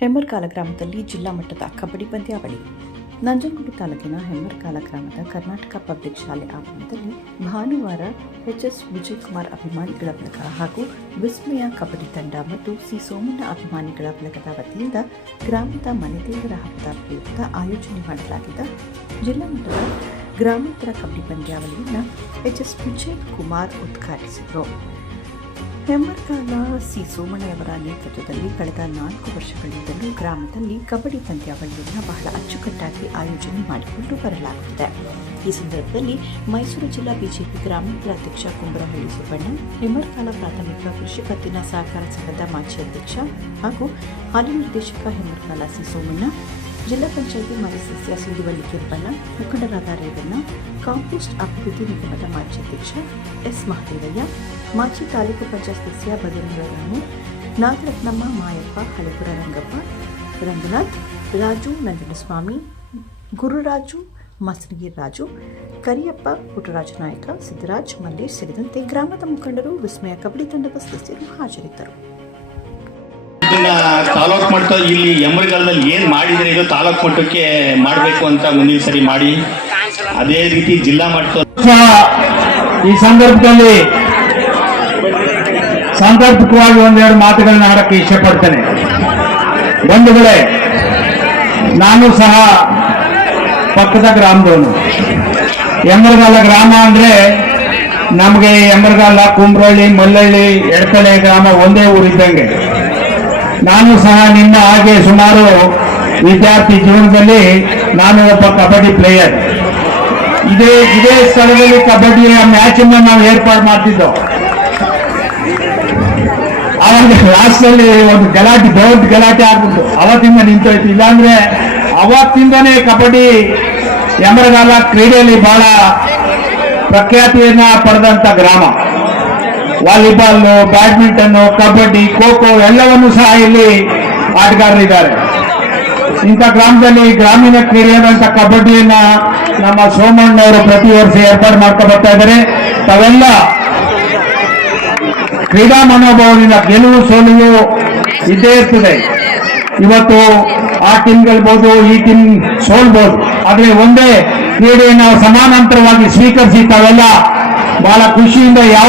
ಹೆಮ್ಮರ್ಕಾಲ ಗ್ರಾಮದಲ್ಲಿ ಜಿಲ್ಲಾ ಮಟ್ಟದ ಕಬಡ್ಡಿ ಪಂದ್ಯಾವಳಿ. ನಂಜನಗೂಡು ತಾಲೂಕಿನ ಹೆಮ್ಮರ್ಕಾಲ ಗ್ರಾಮದ ಕರ್ನಾಟಕ ಪಬ್ಲಿಕ್ ಶಾಲೆ ಆವರಣದಲ್ಲಿ ಭಾನುವಾರ ಎಚ್ಎಸ್ ವಿಜಯಕುಮಾರ್ ಅಭಿಮಾನಿಗಳ ಬಳಗ ಹಾಗೂ ವಿಸ್ಮಯ ಕಬಡ್ಡಿ ತಂಡ ಮತ್ತು ಸಿ ಸೋಮಣ್ಣ ಅಭಿಮಾನಿಗಳ ಬಳಗದ ವತಿಯಿಂದ ಗ್ರಾಮದ ಮನೆದೇವರ ಹಬ್ಬದ ಪ್ರಯುಕ್ತ ಆಯೋಜನೆ ಮಾಡಲಾಗಿದ್ದ ಜಿಲ್ಲಾ ಮಟ್ಟದ ಗ್ರಾಮಾಂತರ ಕಬಡ್ಡಿ ಪಂದ್ಯಾವಳಿಯನ್ನು ಎಚ್ಎಸ್ ವಿಜಯ್ ಕುಮಾರ್ ಉದ್ಘಾಟಿಸಿದರು. ಹೆಮ್ಮರ್ಕಾಲ ಸಿ ಸೋಮಣ್ಣಯವರ ನೇತೃತ್ವದಲ್ಲಿ ಕಳೆದ ನಾಲ್ಕು ವರ್ಷಗಳಿಂದಲೂ ಗ್ರಾಮದಲ್ಲಿ ಕಬಡ್ಡಿ ಪಂದ್ಯಾವಳಿಯನ್ನು ಬಹಳ ಅಚ್ಚುಕಟ್ಟಾಗಿ ಆಯೋಜನೆ ಮಾಡಿಕೊಂಡು ಬರಲಾಗುತ್ತಿದೆ. ಈ ಸಂದರ್ಭದಲ್ಲಿ ಮೈಸೂರು ಜಿಲ್ಲಾ ಬಿಜೆಪಿ ಗ್ರಾಮಾಂತರ ಅಧ್ಯಕ್ಷ ಕುಂಬರಹಳ್ಳಿ ಸುಬ್ಬಣ್ಣ, ಹೆಮ್ಮರ್ಕಾಲ ಪ್ರಾಥಮಿಕ ಕೃಷಿ ಪತ್ತಿನ ಸಹಕಾರ ಸಂಘದ ಮಾಜಿ ಅಧ್ಯಕ್ಷ ಹಾಗೂ ಹಾಲಿ ನಿರ್ದೇಶಕ ಹೆಮ್ಮರ್ಕಾಲ ಸಿ ಸೋಮಣ್ಣ ಜಿಲ್ಲಾ ಪಂಚಾಯಿತಿ ಮಾಜಿ ಸದಸ್ಯ ಸಿಂಧುವಳ್ಳಿ ಕೆಂಪಲ್ಲ ಮುಖಂಡರಾದ ರೇವಣ್ಣ ಕಾಂಪೋಸ್ಟ್ ಅಭಿವೃದ್ಧಿ ನಿಗಮದ ಮಾಜಿ ಅಧ್ಯಕ್ಷ ಎಸ್ ಮಹದೇವಯ್ಯ, ಮಾಜಿ ತಾಲೂಕು ಪಂಚಾಯತ್ ಸದಸ್ಯ ಬದಿರಂಗರಾಮು ನಾಗರತ್ನಮ್ಮ ಮಾಯಪ್ಪ, ಹಳೆಪುರ ರಂಗಪ್ಪ, ರಂಗನಾಥ್, ರಾಜು ನಂಜನಸ್ವಾಮಿ, ಗುರುರಾಜು ಮಸನಗಿರ್ ರಾಜು, ಕರಿಯಪ್ಪ, ಪುಟ್ಟರಾಜ ನಾಯಕ, ಸಿದ್ದರಾಜ್, ಮಲ್ಲೇಶ್ ಸೇರಿದಂತೆ ಗ್ರಾಮದ ಮುಖಂಡರು ವಿಸ್ಮಯ ಕಬಡ್ಡಿ ತಂಡದ ಸದಸ್ಯರು ಹಾಜರಿದ್ದರು. ಮಟ್ಟ ಇಲ್ಲಿ ಎಮ್ರಗಾಲದಲ್ಲಿ ಏನ್ ಮಾಡಿದ್ರೆ ಇದು ತಾಲೂಕು ಮಟ್ಟಕ್ಕೆ ಮಾಡಬೇಕು ಅಂತ ಮುಂದಿನ ಸರಿ ಮಾಡಿ. ಅದೇ ರೀತಿ ಜಿಲ್ಲಾ ಮಟ್ಟ ಈ ಸಂದರ್ಭದಲ್ಲಿ ಸಾಂದರ್ಭಿಕವಾಗಿ ಒಂದೆರಡು ಮಾತುಗಳನ್ನ ಆಡಕ್ಕೆ ಇಷ್ಟಪಡ್ತೇನೆ. ಬಂಧುಗಳೇ ನಾನು ಸಹ ಪಕ್ಕದ ಗ್ರಾಮದವನು. ಎಮ್ಮರಗಾಲ ಗ್ರಾಮ ಅಂದ್ರೆ ನಮಗೆ ಎಮ್ಮರಗಾಲ ಕುಂಬ್ರಳ್ಳಿ ಮಲ್ಲಳ್ಳಿ, ಎಡತಳೆ ಗ್ರಾಮ ಒಂದೇ ಊರಿದ್ದಂಗೆ. ನಾನು ಸಹ ನಿನ್ನ ಹಾಗೆ ಸುಮಾರು ವಿದ್ಯಾರ್ಥಿ ಜೀವನದಲ್ಲಿ ನಾನು ಒಬ್ಬ ಕಬಡ್ಡಿ ಪ್ಲೇಯರ್ ಇದೇ ಇದೇ ಸ್ಥಳದಲ್ಲಿ ಕಬಡ್ಡಿಯ ಮ್ಯಾಚ್ ಅನ್ನ ನಾವು ಏರ್ಪಾಡು ಮಾಡ್ತಿದ್ದೋ. ಅವಾಗ ಲಾಸ್ಟ್ ಅಲ್ಲಿ ಒಂದು ಗಲಾಟೆ, ದೊಡ್ಡ ಗಲಾಟೆ ಆಗ್ಬಿಟ್ಟು ಅವತ್ತಿಂದ ನಿಂತೋಯ್ತು. ಇಲ್ಲಾಂದ್ರೆ ಅವತ್ತಿಂದನೇ ಕಬಡ್ಡಿ ಯಮರಗಾಲ ಕ್ರೀಡೆಯಲ್ಲಿ ಬಹಳ ಪ್ರಖ್ಯಾತಿಯನ್ನ ಪಡೆದಂತ ಗ್ರಾಮ. ವಾಲಿಬಾಲ್, ಬ್ಯಾಡ್ಮಿಂಟನ್, ಕಬಡ್ಡಿ ಖೋ ಖೋ ಎಲ್ಲವನ್ನೂ ಸಹ ಇಲ್ಲಿ ಆಟಗಾರರಿದ್ದಾರೆ ಇಂಥ ಗ್ರಾಮದಲ್ಲಿ ಗ್ರಾಮೀಣ ಕ್ರೀಡೆಯಾದಂಥ ಕಬಡ್ಡಿಯನ್ನ ನಮ್ಮ ಸೋಮಣ್ಣವರು ಪ್ರತಿ ವರ್ಷ ಏರ್ಪಾಡು ಮಾಡ್ಕೊ ಬರ್ತಾ ಇದ್ದಾರೆ. ತಾವೆಲ್ಲ ಕ್ರೀಡಾ ಮನೋಭಾವದಿಂದ ಗೆಲುವು ಸೋಲುವು ಇದ್ದೇ ಇರ್ತದೆ. ಇವತ್ತು ಆ ಟೀಮ್ ಗೆಲ್ಬಹುದು ಈ ಟೀಮ್ ಸೋಲ್ಬಹುದು ಆದ್ರೆ ಒಂದೇ ಕ್ರೀಡೆಯನ್ನು ಸಮಾನಾಂತರವಾಗಿ ಸ್ವೀಕರಿಸಿ ತಾವೆಲ್ಲ ಬಹಳ ಖುಷಿಯಿಂದ ಯಾವ